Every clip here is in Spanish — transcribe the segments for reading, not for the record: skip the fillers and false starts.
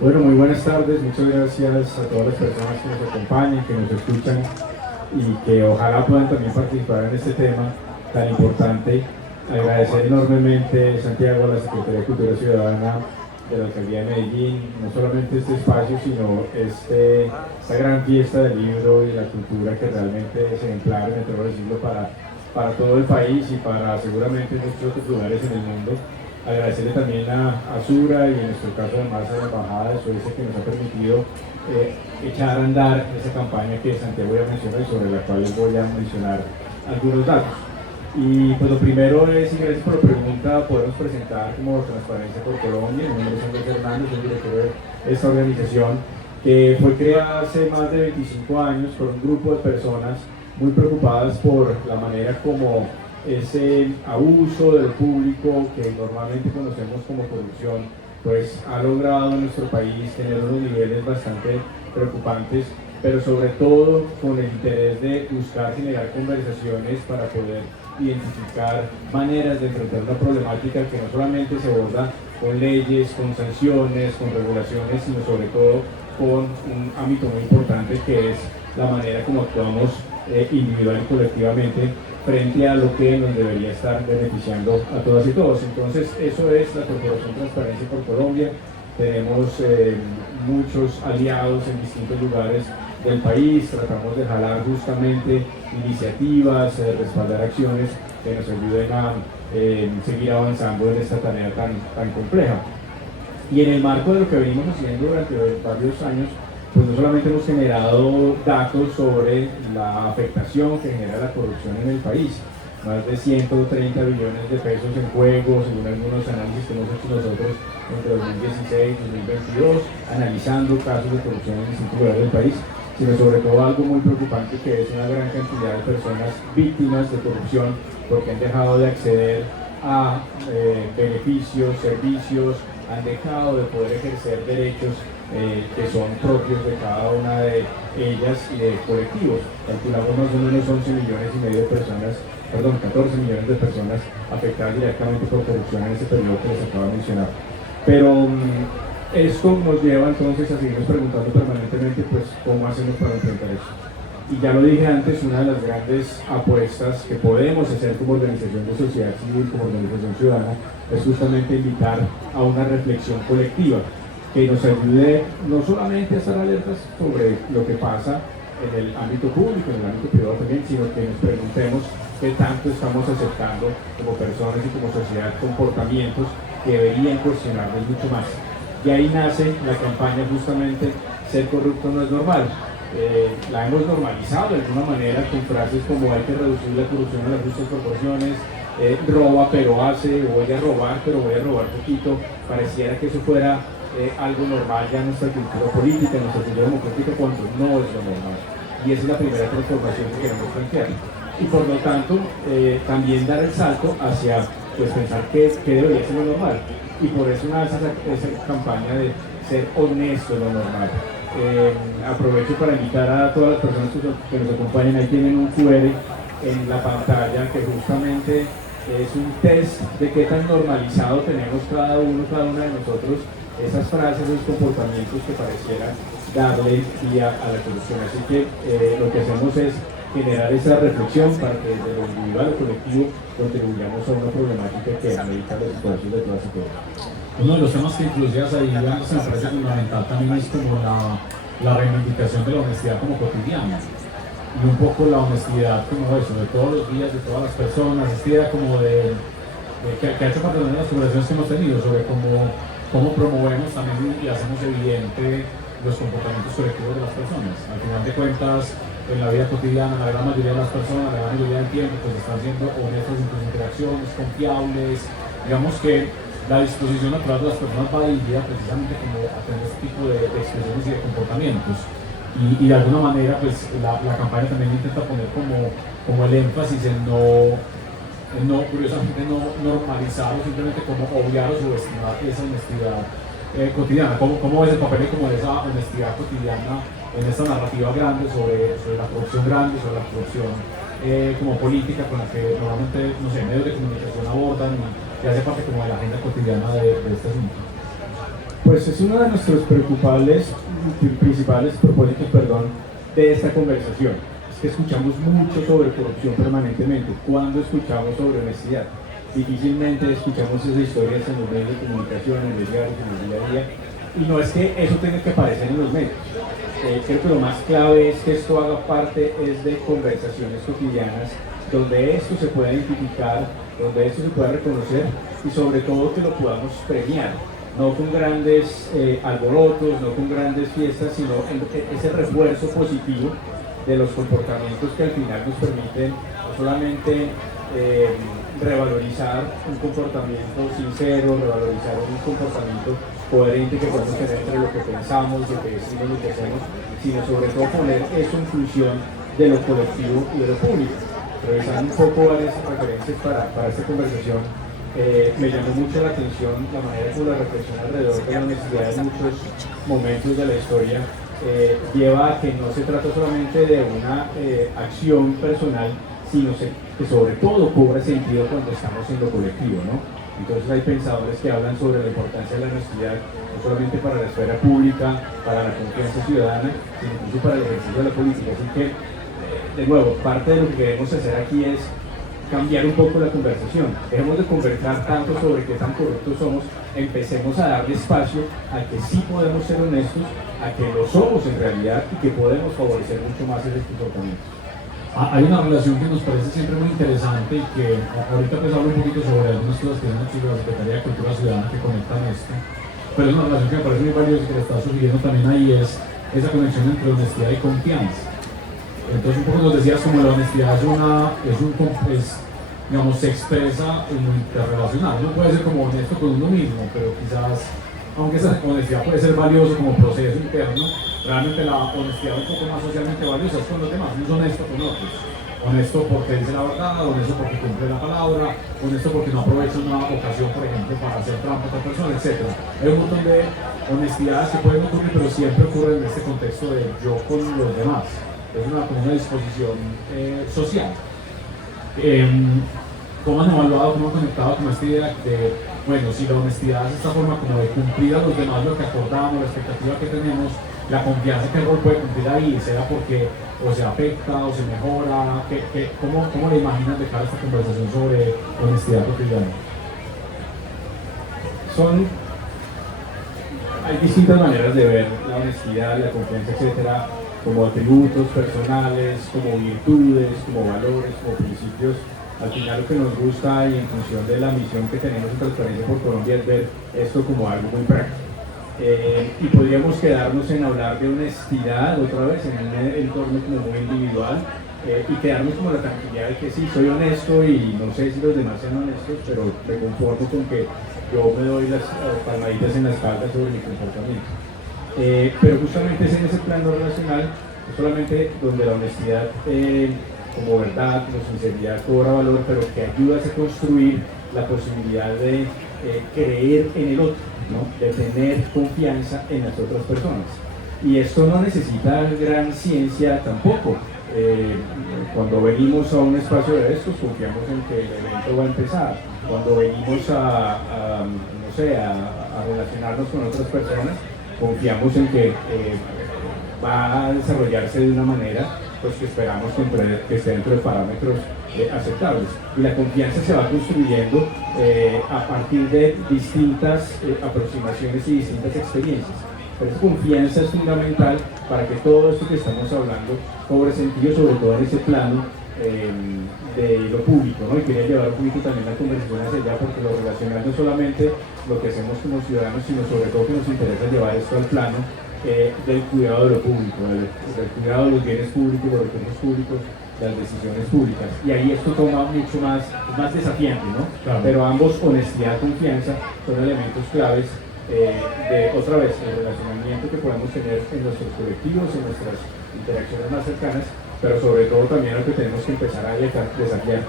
Bueno, muy buenas tardes, muchas gracias a todas las personas que nos acompañan, que nos escuchan y que ojalá puedan también participar en este tema tan importante. Agradecer enormemente, Santiago, a la Secretaría de Cultura Ciudadana de la Alcaldía de Medellín, no solamente este espacio, sino esta gran fiesta del libro y la cultura que realmente es ejemplar, me atrevo a decirlo, para todo el país y para seguramente muchos otros lugares en el mundo. Agradecerle también a Sura y en nuestro caso además a la Embajada de Suecia que nos ha permitido echar a andar esa campaña que Santiago ya mencionó y sobre la cual les voy a mencionar algunos datos. Y pues lo primero es, y gracias por la pregunta, podemos presentar como Transparencia por Colombia. Mi nombre es Andrés Hernández, soy director de esta organización que fue creada hace más de 25 años por un grupo de personas muy preocupadas por la manera como ese abuso del público que normalmente conocemos como corrupción, pues ha logrado en nuestro país tener unos niveles bastante preocupantes, pero sobre todo con el interés de buscar generar conversaciones para poder identificar maneras de enfrentar una problemática que no solamente se aborda con leyes, con sanciones, con regulaciones, sino sobre todo con un ámbito muy importante que es la manera como actuamos individual y colectivamente frente a lo que nos debería estar beneficiando a todas y todos. Entonces, eso es la Corporación Transparencia por Colombia. Tenemos muchos aliados en distintos lugares del país, tratamos de jalar justamente iniciativas, respaldar acciones que nos ayuden a seguir avanzando en esta tarea tan compleja. Y en el marco de lo que venimos haciendo durante varios años, pues no solamente hemos generado datos sobre la afectación que genera la corrupción en el país, más de 130 billones de pesos en juego, según algunos análisis que hemos hecho nosotros entre 2016 y 2022, analizando casos de corrupción en distintos lugares del país, sino sobre todo algo muy preocupante que es una gran cantidad de personas víctimas de corrupción porque han dejado de acceder a beneficios, servicios, han dejado de poder ejercer derechos que son propios de cada una de ellas y de colectivos. Calculamos más o menos 11 millones y medio de personas, 14 millones de personas afectadas directamente por corrupción en ese periodo que les acabo de mencionar. Pero esto nos lleva entonces a seguirnos preguntando permanentemente, pues, ¿cómo hacemos para enfrentar eso? Y ya lo dije antes, una de las grandes apuestas que podemos hacer como organización de sociedad civil, como organización ciudadana, es justamente invitar a una reflexión colectiva que nos ayude no solamente a estar alertas sobre lo que pasa en el ámbito público, en el ámbito privado también, sino que nos preguntemos qué tanto estamos aceptando como personas y como sociedad comportamientos que deberían cuestionarnos mucho más. Y ahí nace la campaña justamente Ser corrupto no es normal. La hemos normalizado de alguna manera con frases como hay que reducir la corrupción a las justas proporciones, roba pero hace, o voy a robar pero voy a robar poquito. Pareciera que eso fuera algo normal ya en nuestra cultura política, en nuestra cultura democrática, cuando no es lo normal. Y esa es la primera transformación que queremos plantear. Y por lo tanto, también dar el salto hacia pues, pensar qué debería ser lo normal. Y por eso nace esa campaña de ser honesto lo normal. Aprovecho para invitar a todas las personas que nos acompañan. Ahí tienen un QR en la pantalla que justamente es un test de qué tan normalizado tenemos cada una de nosotros esas frases, esos comportamientos que parecieran darle vía a la corrupción. Así que lo que hacemos es generar esa reflexión para que desde lo individual o colectivo contribuyamos a una problemática que amerita la situación de todas y todos. Uno de los temas que incluías ahí, digamos, me parece fundamental también es como la reivindicación de la honestidad como cotidiana. Y un poco la honestidad como eso, de todos los días, de todas las personas, esta idea como que ha hecho parte de las conversaciones que hemos tenido sobre cómo promovemos también y hacemos evidente los comportamientos colectivos de las personas. Al final de cuentas, en la vida cotidiana, la gran mayoría de las personas, la gran mayoría del tiempo, pues están siendo honestas en sus interacciones, confiables. Digamos que la disposición natural de las personas va dirigida precisamente como a tener este tipo de expresiones y de comportamientos. Y de alguna manera, pues la campaña también intenta poner como el énfasis en curiosamente no normalizar o simplemente como obviar o subestimar esa honestidad cotidiana. ¿Cómo ves el papel como de esa honestidad cotidiana en esta narrativa grande sobre la corrupción grande, sobre la corrupción como política con la que normalmente, no sé, medios de comunicación abordan y hace parte como de la agenda cotidiana de este asunto? Pues es uno de nuestros principales propósitos, de esta conversación. Es que escuchamos mucho sobre corrupción permanentemente. ¿Cuándo escuchamos sobre honestidad? Difícilmente escuchamos esas historias en los medios de comunicación, en los diarios, en el día a día. Y no es que eso tenga que aparecer en los medios. Creo que lo más clave es que esto haga parte de conversaciones cotidianas donde esto se pueda identificar, donde esto se pueda reconocer y sobre todo que lo podamos premiar, no con grandes alborotos, no con grandes fiestas, sino ese refuerzo positivo de los comportamientos que al final nos permiten no solamente revalorizar un comportamiento sincero, revalorizar un comportamiento coherente que podemos tener entre lo que pensamos, lo que decimos, lo que hacemos, sino sobre todo poner eso en función de lo colectivo y de lo público. Revisando un poco varias referencias para esta conversación, me llamó mucho la atención la manera como la reflexión alrededor de la honestidad en muchos momentos de la historia lleva a que no se trata solamente de una acción personal, sino que sobre todo cobra sentido cuando estamos en lo colectivo, ¿no? Entonces hay pensadores que hablan sobre la importancia de la honestidad, no solamente para la esfera pública, para la confianza ciudadana, sino incluso para el ejercicio de la política. Así que, de nuevo, parte de lo que queremos hacer aquí es cambiar un poco la conversación. Dejemos de conversar tanto sobre qué tan corruptos somos, empecemos a darle espacio a que sí podemos ser honestos, a que lo somos en realidad y que podemos favorecer mucho más esos comportamientos. Hay una relación que nos parece siempre muy interesante y que ahorita pues hablo un poquito sobre algunas cosas que han hecho la Secretaría de Cultura Ciudadana que conectan esto, pero es una relación que me parece muy valiosa y que le está sugiriendo también ahí, es esa conexión entre honestidad y confianza. Entonces un poco nos decías como la honestidad digamos, se expresa en lo interrelacional. Uno puede ser como honesto con uno mismo, pero quizás, aunque esa honestidad puede ser valioso como proceso interno, realmente la honestidad un poco más socialmente valiosa es con los demás, no es honesto con otros. Honesto porque dice la verdad, honesto porque cumple la palabra, honesto porque no aprovecha una ocasión, por ejemplo, para hacer trampa a otra persona, etc. Hay un montón de honestidades que pueden ocurrir, pero siempre ocurre en este contexto de yo con los demás. Es como una disposición social. ¿Cómo han evaluado, cómo han conectado con esta idea de, bueno, si la honestidad es esta forma como de cumplir a los demás lo que acordamos, la expectativa que tenemos, la confianza que el rol puede cumplir ahí, sea porque o se afecta o se mejora, ¿cómo le imaginan de cara a esta conversación sobre honestidad cotidiana? Hay distintas maneras de ver la honestidad, la confianza, etcétera, como atributos personales, como virtudes, como valores, como principios. Al final lo que nos gusta y en función de la misión que tenemos en Transparencia por Colombia es ver esto como algo muy práctico. Y podríamos quedarnos en hablar de honestidad otra vez en un entorno como muy individual y quedarnos como la tranquilidad de que sí, soy honesto y no sé si los demás sean honestos, pero me conformo con que yo me doy las palmaditas en la espalda sobre mi comportamiento. Pero justamente es en ese plano relacional, no solamente donde la honestidad como verdad, como sinceridad cobra valor, pero que ayuda a construir la posibilidad de creer en el otro, ¿no? De tener confianza en las otras personas. Y esto no necesita gran ciencia tampoco. Cuando venimos a un espacio de estos, confiamos en que el evento va a empezar. Cuando venimos a relacionarnos con otras personas, confiamos en que va a desarrollarse de una manera pues, que esperamos que esté dentro de parámetros aceptables. Y la confianza se va construyendo a partir de distintas aproximaciones y distintas experiencias. Pero esa confianza es fundamental para que todo esto que estamos hablando cobre sentido, sobre todo en ese plano de lo público, ¿no? Y quería llevar un poquito también la conversación hacia allá porque lo relacional no es solamente lo que hacemos como ciudadanos, sino sobre todo que nos interesa llevar esto al plano del cuidado de lo público, del cuidado de los bienes públicos, de los recursos públicos, de las decisiones públicas. Y ahí esto toma mucho más desafiante, ¿no? Claro. Pero ambos, honestidad y confianza, son elementos claves de, otra vez, el relacionamiento que podemos tener en nuestros colectivos, en nuestras interacciones más cercanas, pero sobre todo también lo que tenemos que empezar a desafiar,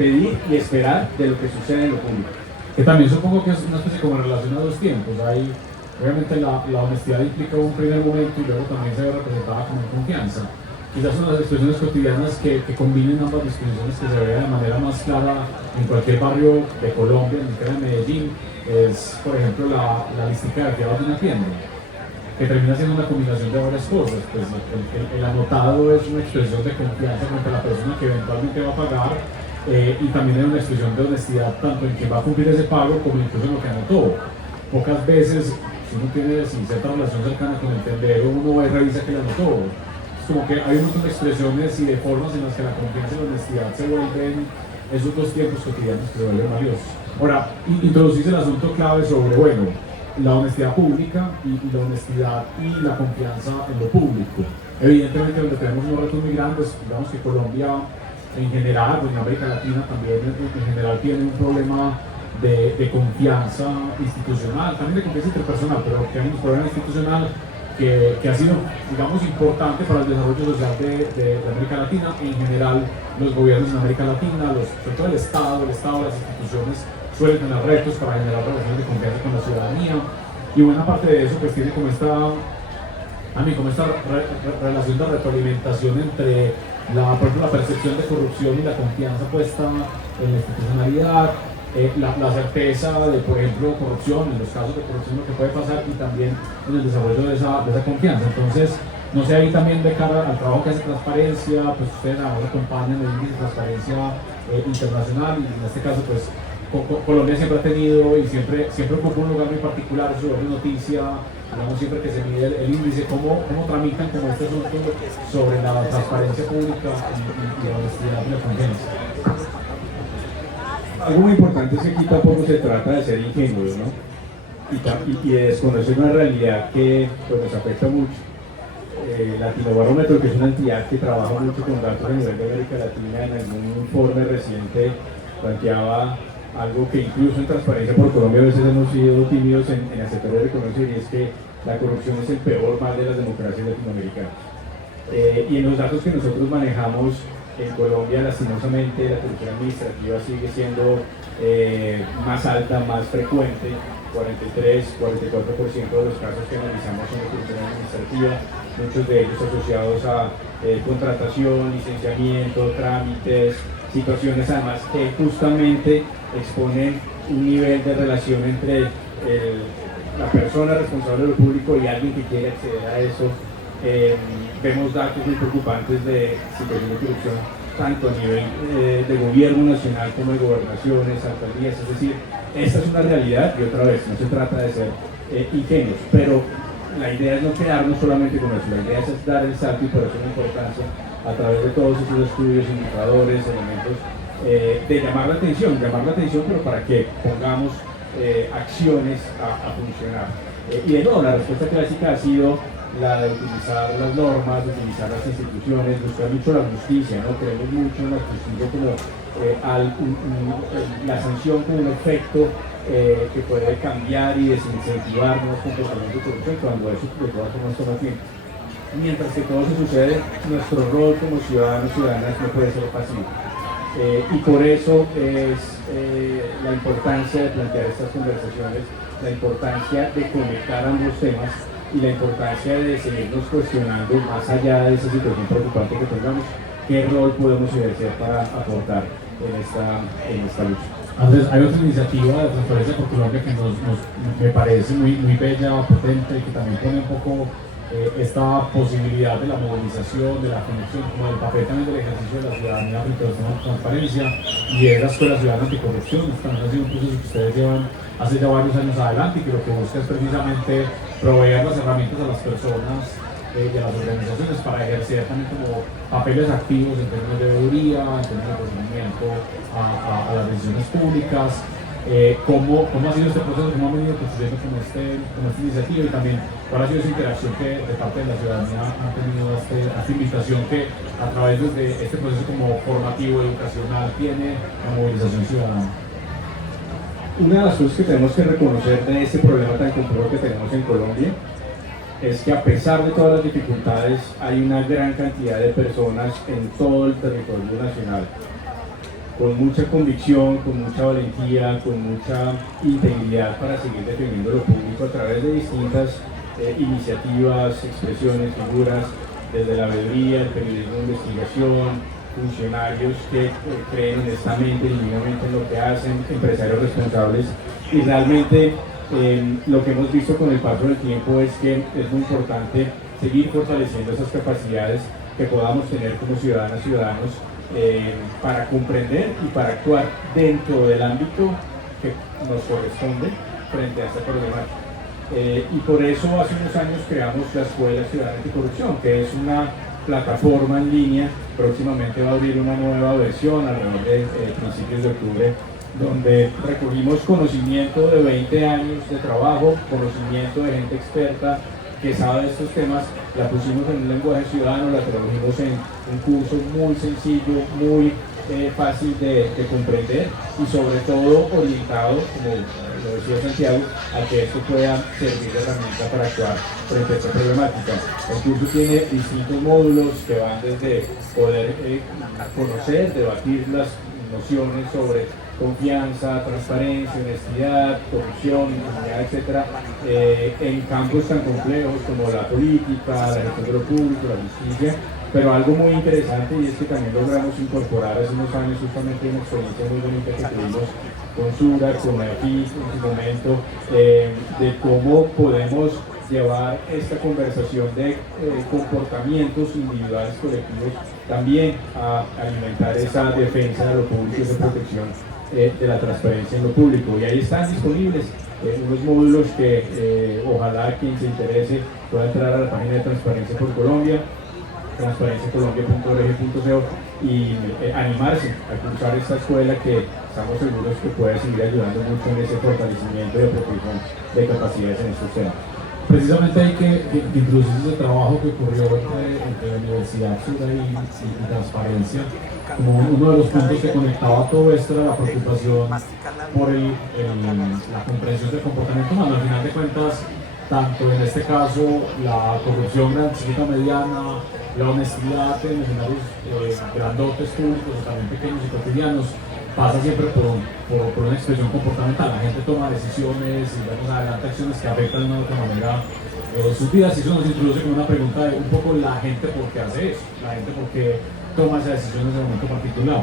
pedir y esperar de lo que sucede en lo público. Que también supongo que es una especie como relación a dos tiempos. Hay, obviamente la honestidad implica un primer momento y luego también se ve representada como confianza. quizás son las expresiones cotidianas que combinen ambas disposiciones, que se vea de manera más clara en cualquier barrio de Colombia, en el caso de Medellín, es por ejemplo la listica de fiados de una tienda, que termina siendo una combinación de varias cosas. Pues el anotado es una expresión de confianza frente a la persona que eventualmente va a pagar, y también hay una expresión de honestidad tanto en quien va a cumplir ese pago como incluso en lo que anotó. Pocas veces, si uno tiene cierta relación cercana con el tendero, uno va y revisa que le anotó. Es como que hay un montón de expresiones y de formas en las que la confianza y la honestidad se vuelven esos dos tiempos cotidianos que se vuelven valiosos. Ahora, introducirse el asunto clave sobre, bueno, la honestidad pública y la honestidad y la confianza en lo público. Evidentemente, donde tenemos unos retos muy grandes, digamos que Colombia en general, pues en América Latina también en general tiene un problema de confianza institucional, también de confianza interpersonal, pero tenemos un problema institucional que ha sido, digamos, importante para el desarrollo social de América Latina. En general, los gobiernos en América Latina, sobre todo el Estado, las instituciones suelen tener retos para generar relaciones de confianza con la ciudadanía, y buena parte de eso pues tiene como esta relación de retroalimentación entre por ejemplo, la percepción de corrupción y la confianza puesta en la institucionalidad, la certeza de, por ejemplo, corrupción, en los casos de corrupción lo que puede pasar, y también en el desarrollo de esa confianza. Entonces, no sé, ahí también de cara al trabajo que hace Transparencia, pues ustedes ahora acompañan el índice de transparencia internacional, y en este caso pues Colombia siempre ha tenido y siempre ocupa un lugar muy particular en su noticia, digamos, siempre que se mide el índice, cómo tramitan como este asunto sobre la transparencia pública y la honestidad y la confianza. Algo muy importante es que aquí tampoco se trata de ser ingenuos, ¿no? Y de desconocer una realidad que pues, nos afecta mucho. Latinobarómetro, que es una entidad que trabaja mucho con datos a nivel de América Latina, en algún informe reciente planteaba algo que incluso en Transparencia por Colombia a veces hemos sido tímidos en aceptar y reconocer, y es que la corrupción es el peor mal de las democracias latinoamericanas. Y en los datos que nosotros manejamos en Colombia, lastimosamente, la corrupción administrativa sigue siendo más alta, más frecuente. 43-44% de los casos que analizamos son de corrupción administrativa, muchos de ellos asociados a contratación, licenciamiento, trámites, situaciones además que justamente exponen un nivel de relación entre la persona responsable de lo público y alguien que quiere acceder a eso. Vemos datos muy preocupantes de situación de corrupción tanto a nivel de gobierno nacional como de gobernaciones, alcaldías. Es decir, esta es una realidad, y otra vez, no se trata de ser ingenuos, pero la idea es no quedarnos solamente con eso, la idea es dar el salto, y por eso la importancia a través de todos esos estudios, indicadores, elementos, de llamar la atención, pero para que pongamos acciones a funcionar. Y de nuevo, la respuesta clásica ha sido la de utilizar las normas, de utilizar las instituciones, buscar mucho la justicia, ¿no? Creemos mucho en la justicia como la sanción como un efecto que puede cambiar y desincentivar nuevos comportamientos de corrupción, cuando eso de todas formas toma tiempo. Mientras que todo eso sucede, nuestro rol como ciudadanos y ciudadanas no puede ser pasivo. Y por eso es la importancia de plantear estas conversaciones, la importancia de conectar ambos temas y la importancia de seguirnos cuestionando más allá de esa situación preocupante que tengamos, qué rol podemos ejercer para aportar en esta lucha. Andrés, hay otra iniciativa de Transparencia por Colombia que me parece muy bella, potente, que también pone un poco esta posibilidad de la movilización, de la conexión, como el papel también del ejercicio de la ciudadanía frente a la transparencia, y es la Escuela Ciudadana Anticorrupción. También ha sido un proceso que ustedes llevan hace ya varios años adelante, y que lo que busca es precisamente proveer las herramientas a las personas y a las organizaciones para ejercer también como papeles activos en términos de veeduría, en términos de seguimiento a las decisiones públicas. ¿Cómo ha sido este proceso? ¿Cómo han venido construyendo como esta iniciativa? Y también, ¿cuál ha sido esa interacción que de parte de la ciudadanía han tenido esta invitación que a través de este proceso como formativo, educacional, tiene la movilización ciudadana? Una de las cosas que tenemos que reconocer de este problema tan complejo que tenemos en Colombia es que, a pesar de todas las dificultades, hay una gran cantidad de personas en todo el territorio nacional con mucha convicción, con mucha valentía, con mucha integridad para seguir defendiendo lo público a través de distintas iniciativas, expresiones, figuras, desde la veeduría, el periodismo de investigación, funcionarios que creen honestamente y genuinamente en lo que hacen, empresarios responsables, y realmente lo que hemos visto con el paso del tiempo es que es muy importante seguir fortaleciendo esas capacidades que podamos tener como ciudadanas y ciudadanos para comprender y para actuar dentro del ámbito que nos corresponde frente a esta problemática. Y por eso hace unos años creamos la Escuela Ciudadana Anticorrupción, que es una plataforma en línea. Próximamente va a abrir una nueva versión alrededor de principios de octubre, donde recogimos conocimiento de 20 años de trabajo, conocimiento de gente experta que sabe de estos temas, la pusimos en un lenguaje ciudadano, la tradujimos en un curso muy sencillo, muy fácil de comprender y sobre todo orientado, como lo decía Santiago, a que esto pueda servir de herramienta para actuar frente a esta problemática. El curso tiene distintos módulos que van desde poder conocer, debatir las nociones sobre confianza, transparencia, honestidad, corrupción, impunidad, etc., en campos tan complejos como la política, la gestión de lo público, la justicia, pero algo muy interesante, y es que también logramos incorporar hace unos años justamente una experiencia muy bonita que tuvimos con Sura, con EFIS en su momento, de cómo podemos llevar esta conversación de comportamientos individuales, colectivos, también a alimentar esa defensa de lo público y esa protección de la transparencia en lo público. Y ahí están disponibles unos módulos que ojalá quien se interese pueda entrar a la página de Transparencia por Colombia, transparenciacolombia.org.co, y animarse a cursar esta escuela que estamos seguros que puede seguir ayudando mucho en ese fortalecimiento de protección de capacidades en estos temas. Precisamente hay que introducir ese trabajo que ocurrió entre la Universidad Sura y Transparencia. Como uno de los puntos que conectaba todo esto era la preocupación por la comprensión del comportamiento humano. Al final de cuentas, tanto en este caso la corrupción gran, chiquita, mediana, la honestidad en escenarios grandotes públicos o también pequeños y cotidianos, pasa siempre por una expresión comportamental. La gente toma decisiones y vamos adelante acciones que afectan de una u otra manera sus vidas, y eso nos introduce con una pregunta de un poco la gente por qué hace eso, la gente por qué toma esa decisión en ese momento particular.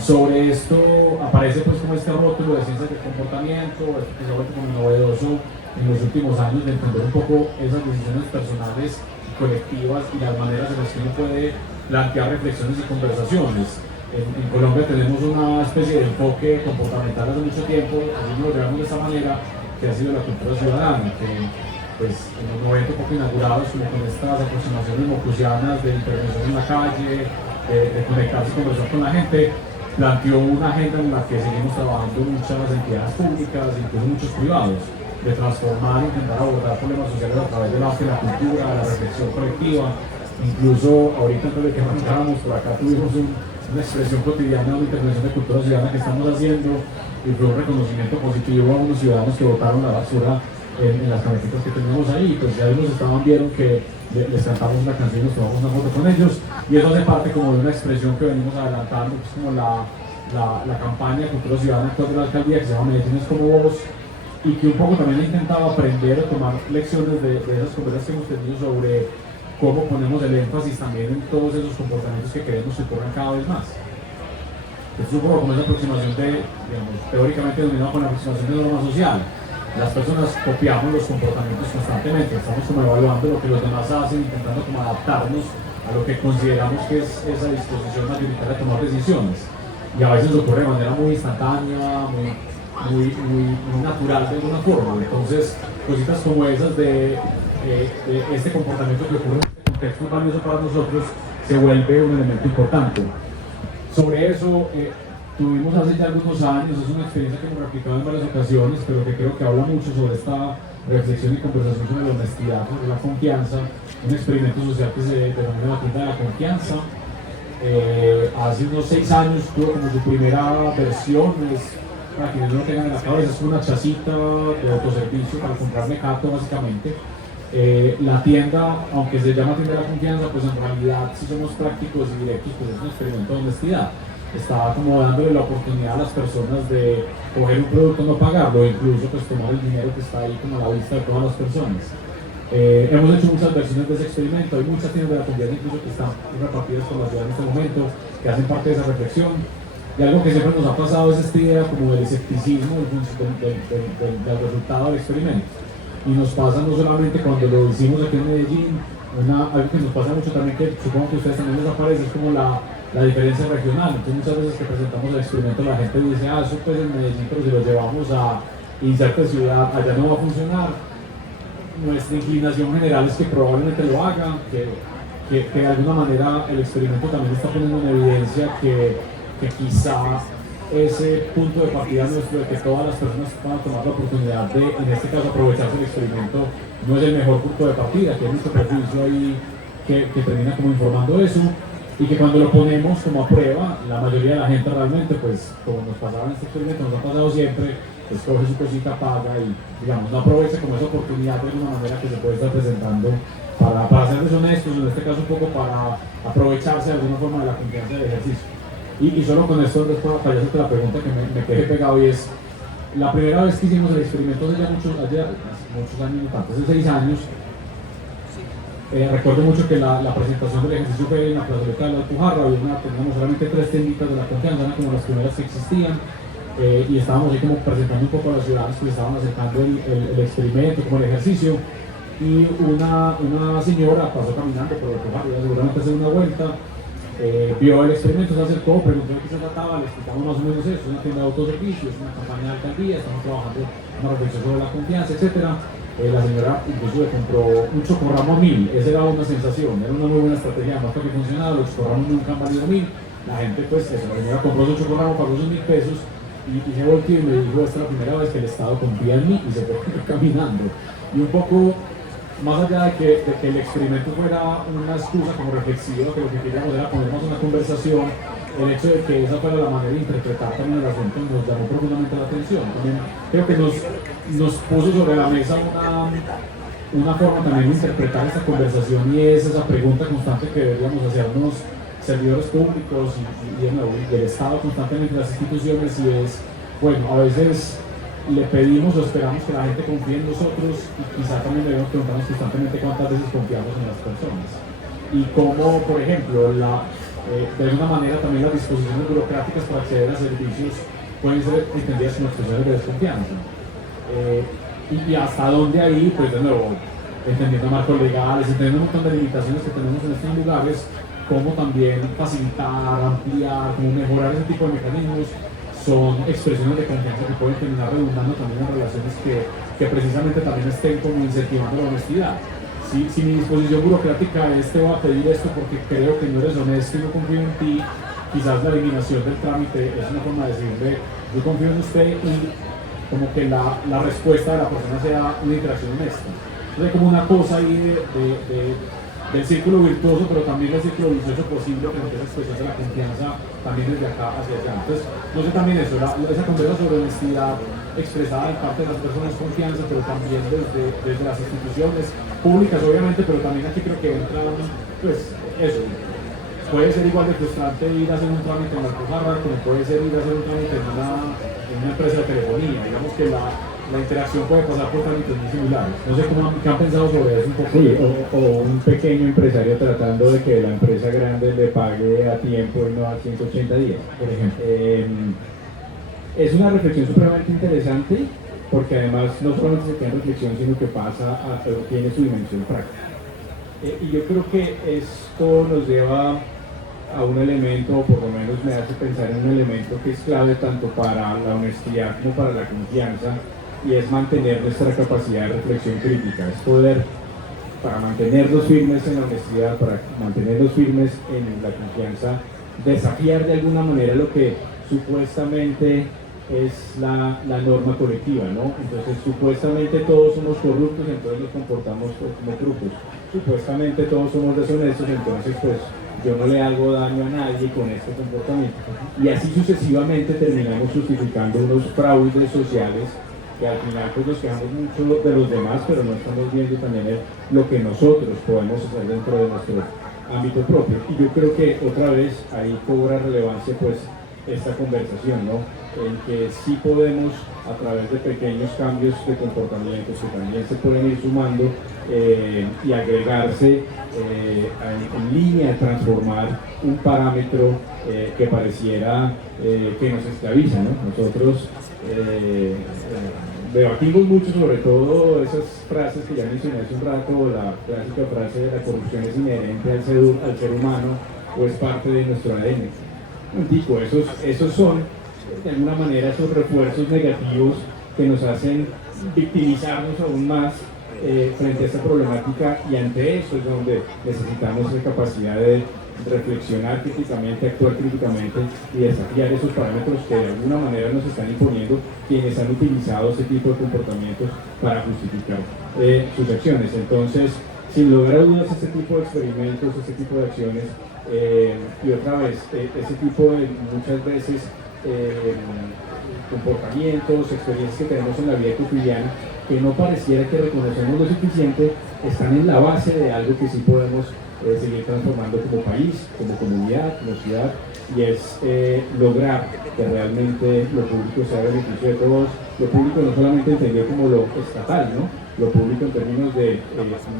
Sobre esto aparece pues como este rótulo de ciencias del comportamiento, esto que se ha vuelto como novedoso en los últimos años, de entender un poco esas decisiones personales, colectivas, y las maneras en las que uno puede plantear reflexiones y conversaciones. En Colombia tenemos una especie de enfoque comportamental hace mucho tiempo, así lo llamamos de esta manera, que ha sido la cultura ciudadana, que pues en los 90 un poco inaugurados como con estas aproximaciones mocusianas de intervención en la calle, de conectarse y conversar con la gente, planteó una agenda en la que seguimos trabajando muchas entidades públicas, incluso muchos privados, de transformar e intentar abordar problemas sociales a través del arte, de la cultura, de la reflexión colectiva. Incluso ahorita antes de que arrancáramos por acá tuvimos una expresión cotidiana, una intervención de cultura ciudadana que estamos haciendo, y fue un reconocimiento positivo a unos ciudadanos que botaron la basura en las camionetas que teníamos ahí. Pues ya ellos estaban, vieron que les cantamos una canción y nos tomamos una foto con ellos, y eso hace parte como de una expresión que venimos adelantando, que es como la campaña de cultura ciudadana actual de la alcaldía, que se llama Medellín es como vos, y que un poco también he intentado aprender o tomar lecciones de esas conversas que hemos tenido sobre cómo ponemos el énfasis también en todos esos comportamientos que queremos que ocurran cada vez más. Esto es un poco como esa aproximación digamos, teóricamente denominada con la aproximación de norma social. Las personas copiamos los comportamientos constantemente, estamos como evaluando lo que los demás hacen, intentando como adaptarnos a lo que consideramos que es esa disposición mayoritaria a tomar decisiones. Y a veces ocurre de manera muy instantánea, muy natural de alguna forma. Entonces, cositas como esas de este comportamiento que ocurre en este contexto valioso para nosotros se vuelve un elemento importante. Sobre eso tuvimos hace ya algunos años, es una experiencia que hemos replicado en varias ocasiones, pero que creo que habla mucho sobre esta reflexión y conversación sobre la honestidad, sobre la confianza, un experimento social que se denomina la tienda de la confianza. Hace unos 6 años tuvo como su primera versión, para quienes no lo tengan en la cabeza, es una chacita de autoservicio para comprar mecato básicamente. La tienda, aunque se llama tienda de la confianza, pues en realidad si somos prácticos y directos, pues es un experimento de honestidad. Está como dándole la oportunidad a las personas de coger un producto, no pagarlo, e incluso pues tomar el dinero que está ahí como a la vista de todas las personas. Hemos hecho muchas versiones de ese experimento, hay muchas tiendas de la confianza incluso que están repartidas por la ciudad en este momento, que hacen parte de esa reflexión. Y algo que siempre nos ha pasado es esta idea como del escepticismo del resultado del experimento. Y nos pasa no solamente cuando lo hicimos aquí en Medellín, algo que nos pasa mucho también, que supongo que a ustedes también les aparece, es como la diferencia regional. Entonces muchas veces que presentamos el experimento la gente dice, eso pues en Medellín, pero si lo llevamos a inserta ciudad, allá no va a funcionar. Nuestra inclinación general es que probablemente lo haga, que de alguna manera el experimento también está poniendo en evidencia que quizá ese punto de partida nuestro de que todas las personas puedan tomar la oportunidad de, en este caso, aprovecharse del experimento, no es el mejor punto de partida, que hay mucho prejuicio ahí que termina como informando eso, y que cuando lo ponemos como a prueba, la mayoría de la gente realmente, pues como nos pasaba en este experimento, nos ha pasado siempre, pues coge su cosita, paga y, digamos, no aprovecha como esa oportunidad de alguna manera que se puede estar presentando para ser deshonestos, en este caso un poco para aprovecharse de alguna forma de la confianza del ejercicio. Y solo con esto después para hacerte la pregunta que me quedé pegado, y es la primera vez que hicimos el experimento hace muchos años, hace 6 años. Recuerdo mucho que la presentación del ejercicio fue en la plazoleta de la Alpujarra, teníamos solamente 3 tienditas de la confianza, eran como las primeras que existían, y estábamos ahí como presentando un poco a las ciudades que le estaban acercando el experimento, como el ejercicio, y una señora pasó caminando por la Alpujarra, seguramente hace una vuelta, vio el experimento, se acercó, preguntó de qué se trataba, le explicamos más o menos eso, es una tienda de autoservicios, una campaña de alcaldía, estamos trabajando una reflexión sobre la confianza, etc. La señora incluso le compró un chocorramo 1000, esa era una sensación, era una muy buena estrategia, además que funcionaba, los chocorramos nunca han valido 1000, la gente pues, la señora compró su chocorramo, pagó sus 1000 pesos, y se volteó y me dijo, esta es la primera vez que el Estado confía en mí, y se fue caminando. Y un poco más allá de que el experimento fuera una excusa como reflexiva, que lo que queríamos era ponernos una conversación, el hecho de que esa fuera la manera de interpretar también el asunto nos llamó profundamente la atención. También creo que nos puso sobre la mesa una forma también de interpretar esta conversación, y es esa pregunta constante que deberíamos hacernos servidores públicos y el Estado constantemente, las instituciones, y es, bueno, a veces le pedimos o esperamos que la gente confíe en nosotros, y quizá también debemos preguntarnos constantemente cuántas veces confiamos en las personas y cómo, por ejemplo, de alguna manera también las disposiciones burocráticas para acceder a servicios pueden ser entendidas como expresiones de desconfianza, y hasta dónde ahí, pues de nuevo, entendiendo marcos legales, entendiendo un montón de limitaciones que tenemos en estos lugares, cómo también facilitar, ampliar, cómo mejorar ese tipo de mecanismos son expresiones de confianza que pueden terminar redundando también en relaciones que precisamente también estén como incentivando la honestidad. Si mi disposición burocrática es te voy a pedir esto porque creo que no eres honesto y no confío en ti, quizás la eliminación del trámite es una forma de decirle yo confío en usted, y como que la respuesta de la persona sea una interacción honesta. Entonces hay como una cosa ahí del círculo virtuoso, pero también del círculo vicioso posible, que esa expresión de la confianza también desde acá hacia allá. Entonces, no sé también eso, esa conversa sobre honestidad expresada en parte de las personas, confianza, pero también desde las instituciones públicas, obviamente, pero también aquí creo que entra, pues, eso. Puede ser igual de frustrante ir a hacer un trámite en la Alpujarra, como puede ser ir a hacer un trámite en una empresa de telefonía. Digamos que la interacción puede pasar por trámites muy similares. No sé qué han pensado sobre eso un poco. Sí, o un pequeño empresario tratando de que la empresa grande le pague a tiempo y no a 180 días, por ejemplo. Es una reflexión supremamente interesante, porque además no solamente se queda en reflexión, sino que tiene su dimensión práctica. Y yo creo que esto nos lleva a un elemento, o por lo menos me hace pensar en un elemento que es clave tanto para la honestidad como para la confianza, y es mantener nuestra capacidad de reflexión crítica, es poder, para mantenernos firmes en la honestidad, para mantenernos firmes en la confianza, desafiar de alguna manera lo que supuestamente es la norma colectiva, ¿no? Entonces, supuestamente todos somos corruptos, entonces nos comportamos como grupos. Supuestamente todos somos deshonestos, entonces pues yo no le hago daño a nadie con este comportamiento. Y así sucesivamente terminamos justificando unos fraudes sociales que al final pues nos quedamos mucho de los demás, pero no estamos viendo también lo que nosotros podemos hacer dentro de nuestro ámbito propio. Y yo creo que otra vez ahí cobra relevancia pues esta conversación, ¿no? En que sí podemos, a través de pequeños cambios de comportamiento que también se pueden ir sumando y agregarse en línea a transformar un parámetro que pareciera que nos esclaviza, ¿no? Nosotros debatimos mucho sobre todo esas frases que ya mencioné hace un rato, la clásica frase de la corrupción es inherente al ser humano o es parte de nuestro ADN. Digo, esos son de alguna manera esos refuerzos negativos que nos hacen victimizarnos aún más frente a esta problemática, y ante eso es donde necesitamos la capacidad de reflexionar críticamente, actuar críticamente y desafiar esos parámetros que de alguna manera nos están imponiendo quienes han utilizado ese tipo de comportamientos para justificar sus acciones. Entonces, sin lugar a dudas, este tipo de experimentos, este tipo de acciones y otra vez, ese tipo de muchas veces comportamientos, experiencias que tenemos en la vida cotidiana que no pareciera que reconocemos lo suficiente, están en la base de algo que sí podemos seguir transformando como país, como comunidad, como ciudad, y es lograr que realmente lo público sea beneficio de todos, lo público no solamente entendido como lo estatal, ¿no? Lo público en términos de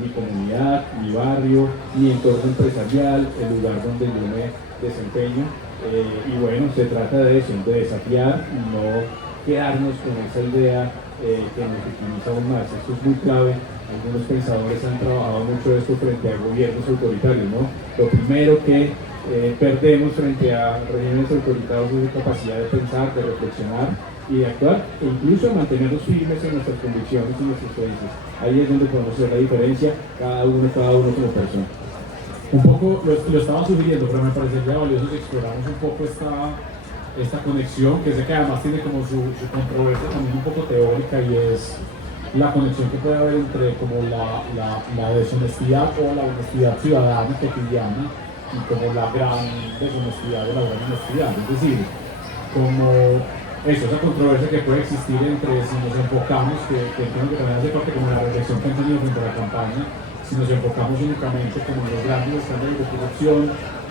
mi comunidad, mi barrio, mi entorno empresarial, el lugar donde yo me desempeño, y bueno, se trata de eso, de desafiar y no quedarnos con esa idea que nos victimiza aún más. Esto es muy clave. Algunos pensadores han trabajado mucho esto frente a gobiernos autoritarios, ¿no? Lo primero que perdemos frente a regímenes autoritarios es la capacidad de pensar, de reflexionar y de actuar, e incluso de mantenernos firmes en nuestras convicciones y nuestras creencias. Ahí es donde podemos hacer la diferencia, cada uno como persona. Un poco lo estaba sugiriendo, pero me parecería valioso si exploramos un poco esta conexión, que sé que además tiene como su controversia también un poco teórica, y es la conexión que puede haber entre como la deshonestidad o la honestidad ciudadana cotidiana y como la gran deshonestidad o la gran honestidad. Es decir, como esa controversia que puede existir entre si nos enfocamos, que creo que también hace parte como la reflexión que han tenido frente a la campaña, si nos enfocamos únicamente como en los grandes escándalos de corrupción,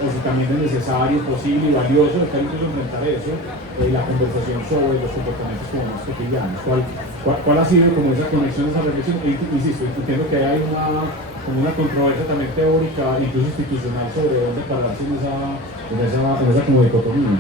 o si también es necesario, posible y valioso estar incluso enfrentar eso, la conversación sobre los comportamientos como más cotidianos. ¿Cuál ha sido como esa conexión, esa reflexión? Insisto, entiendo que hay como una controversia también teórica, incluso institucional, sobre dónde pararse en esa como dicotomía.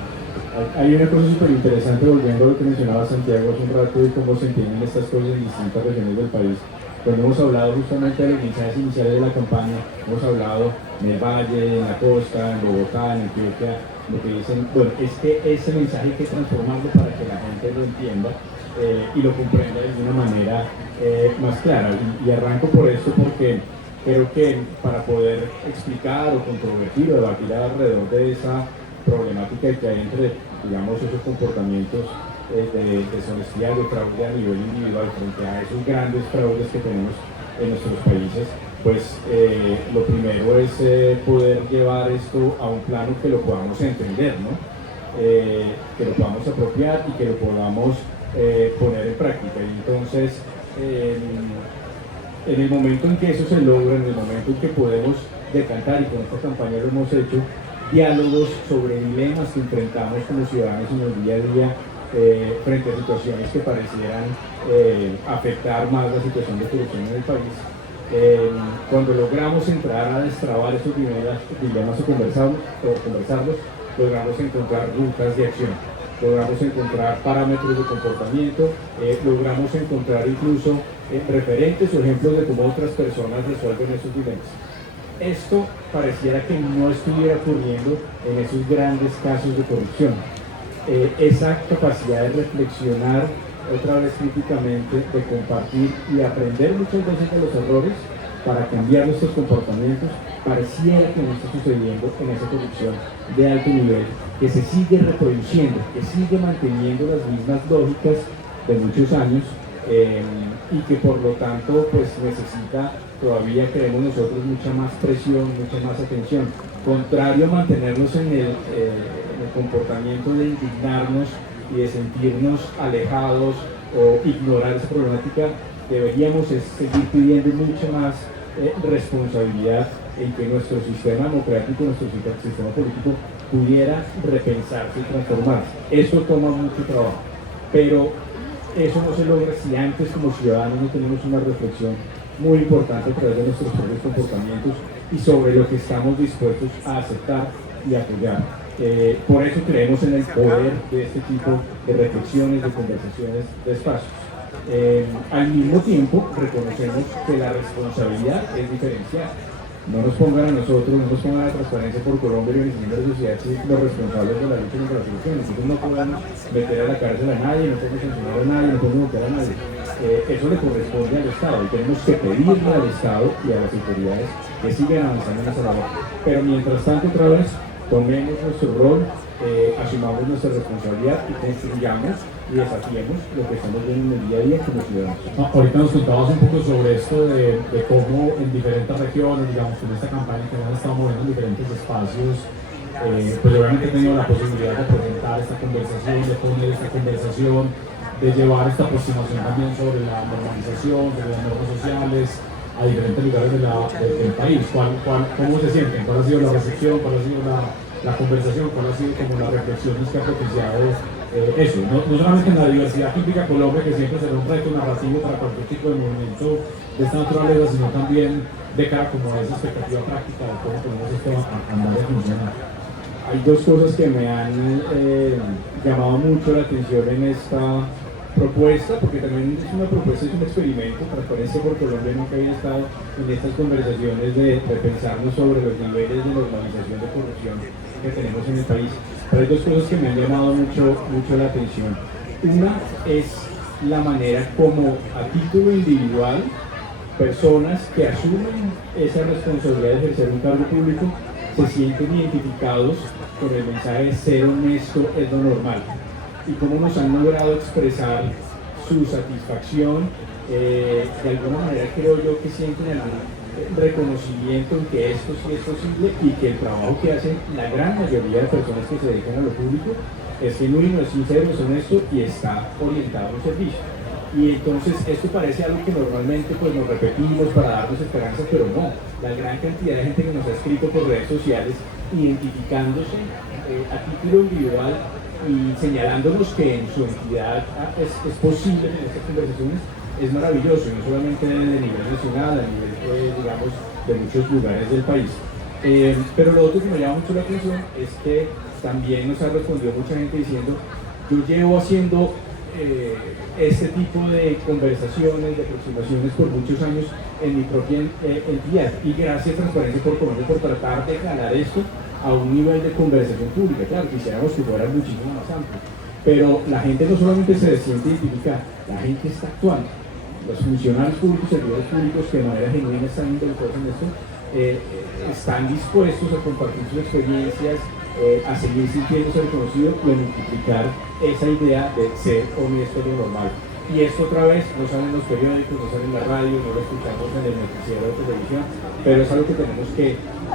Hay una cosa súper interesante, volviendo a lo que mencionaba Santiago hace un rato, y cómo se entienden estas cosas en distintas regiones del país. Cuando hemos hablado justamente de los mensajes iniciales de la campaña, hemos hablado en el Valle, en la costa, en Bogotá, en Antioquia, lo que dicen, bueno, es que ese mensaje hay que transformarlo para que la gente lo entienda y lo comprenda de alguna manera más clara. Y arranco por esto porque creo que para poder explicar o controvertir o debatir alrededor de esa problemática que hay entre, digamos, esos comportamientos de deshonestidad, de fraude a nivel individual frente a esos grandes fraudes que tenemos en nuestros países, pues lo primero es poder llevar esto a un plano que lo podamos entender, ¿no? Que lo podamos apropiar y que lo podamos poner en práctica. Y entonces, en el momento en que eso se logra, en el momento en que podemos decantar, y con esta campaña lo hemos hecho, diálogos sobre dilemas que enfrentamos como ciudadanos en el día a día frente a situaciones que parecieran afectar más la situación de corrupción en el país. Cuando logramos entrar a destrabar esos dilemas o conversarlos, logramos encontrar rutas de acción, logramos encontrar parámetros de comportamiento, logramos encontrar incluso referentes o ejemplos de cómo otras personas resuelven esos dilemas. Esto pareciera que no estuviera ocurriendo en esos grandes casos de corrupción. Esa capacidad de reflexionar otra vez críticamente, de compartir y aprender muchas veces de los errores para cambiar nuestros comportamientos, pareciera que no está sucediendo en esa corrupción de alto nivel, que se sigue reproduciendo, que sigue manteniendo las mismas lógicas de muchos años y que por lo tanto pues necesita, todavía creemos nosotros, mucha más presión, mucha más atención. Contrario a mantenernos en el comportamiento de indignarnos y de sentirnos alejados o ignorar esa problemática, deberíamos seguir pidiendo mucha más responsabilidad en que nuestro sistema democrático, nuestro sistema político pudiera repensarse y transformarse. Eso toma mucho trabajo, pero eso no se logra si antes como ciudadanos no tenemos una reflexión muy importante a través de nuestros propios comportamientos y sobre lo que estamos dispuestos a aceptar y apoyar. Por eso creemos en el poder de este tipo de reflexiones, de conversaciones, de espacios. Al mismo tiempo, reconocemos que la responsabilidad es diferenciada. No nos pongan a nosotros, no nos pongan a Transparencia por Colombia y a la sociedad civil los responsables de la lucha contra la corrupción. Nosotros no podemos meter a la cárcel a nadie, no podemos sancionar a nadie, no podemos meter a nadie. Eso le corresponde al Estado y tenemos que pedirle al Estado y a las autoridades que sigan avanzando en esa labor. Pero mientras tanto, otra vez, tomemos nuestro rol, asumamos nuestra responsabilidad y construyamos y desafiemos lo que estamos viendo en el día a día como ciudadanos. Ahorita nos contabas un poco sobre esto de cómo en diferentes regiones, digamos, con esta campaña que hemos estado moviendo en diferentes espacios, pues obviamente he tenido la posibilidad de presentar esta conversación, de poner esta conversación, de llevar esta aproximación también sobre la normalización, sobre las normas sociales, a diferentes lugares del país. ¿Cómo se sienten? ¿Cuál ha sido la recepción? ¿Cuál ha sido la conversación? ¿Cuál ha sido como la reflexión que ha propiciado eso? No solamente en la diversidad que implica Colombia, que siempre será un reto narrativo para cualquier tipo de movimiento de esta naturaleza, sino también de cara como a esa expectativa práctica de cómo tenemos esto a andar y a funcionar. Hay dos cosas que me han llamado mucho la atención en esta propuesta, porque también es una propuesta, es un experimento. Transparencia por Colombia nunca había estado en estas conversaciones de pensarnos sobre los niveles de normalización de corrupción que tenemos en el país. Pero hay dos cosas que me han llamado mucho la atención. Una es la manera como a título individual personas que asumen esa responsabilidad de ejercer un cargo público se sienten identificados con el mensaje de ser honesto es lo normal, y cómo nos han logrado expresar su satisfacción. De alguna manera creo yo que sienten algún reconocimiento en que esto sí es posible y que el trabajo que hacen la gran mayoría de personas que se dedican a lo público es genuino, es sincero, es honesto y está orientado a un servicio. Y entonces esto parece algo que normalmente pues nos repetimos para darnos esperanza, pero no. La gran cantidad de gente que nos ha escrito por redes sociales identificándose a título individual y señalándonos que en su entidad es posible en estas conversaciones es maravilloso, y no solamente a nivel nacional, a nivel digamos de muchos lugares del país. Pero lo otro que me llama mucho la atención es que también nos ha respondido mucha gente diciendo: yo llevo haciendo este tipo de conversaciones, de aproximaciones por muchos años en mi propia entidad, y gracias a Transparencia por Colombia por tratar de jalar esto a un nivel de conversación pública. Claro, quisiéramos que fuera muchísimo más amplio, pero la gente no solamente se siente identificada, la gente está actuando. Los funcionarios públicos, servidores públicos que de manera genuina están involucrados en esto, están dispuestos a compartir sus experiencias, a seguir sintiéndose reconocidos y a multiplicar esa idea de ser honesto y normal. Y esto otra vez no sale en los periódicos, no sale en la radio, no lo escuchamos en el noticiero de televisión, pero es algo que tenemos que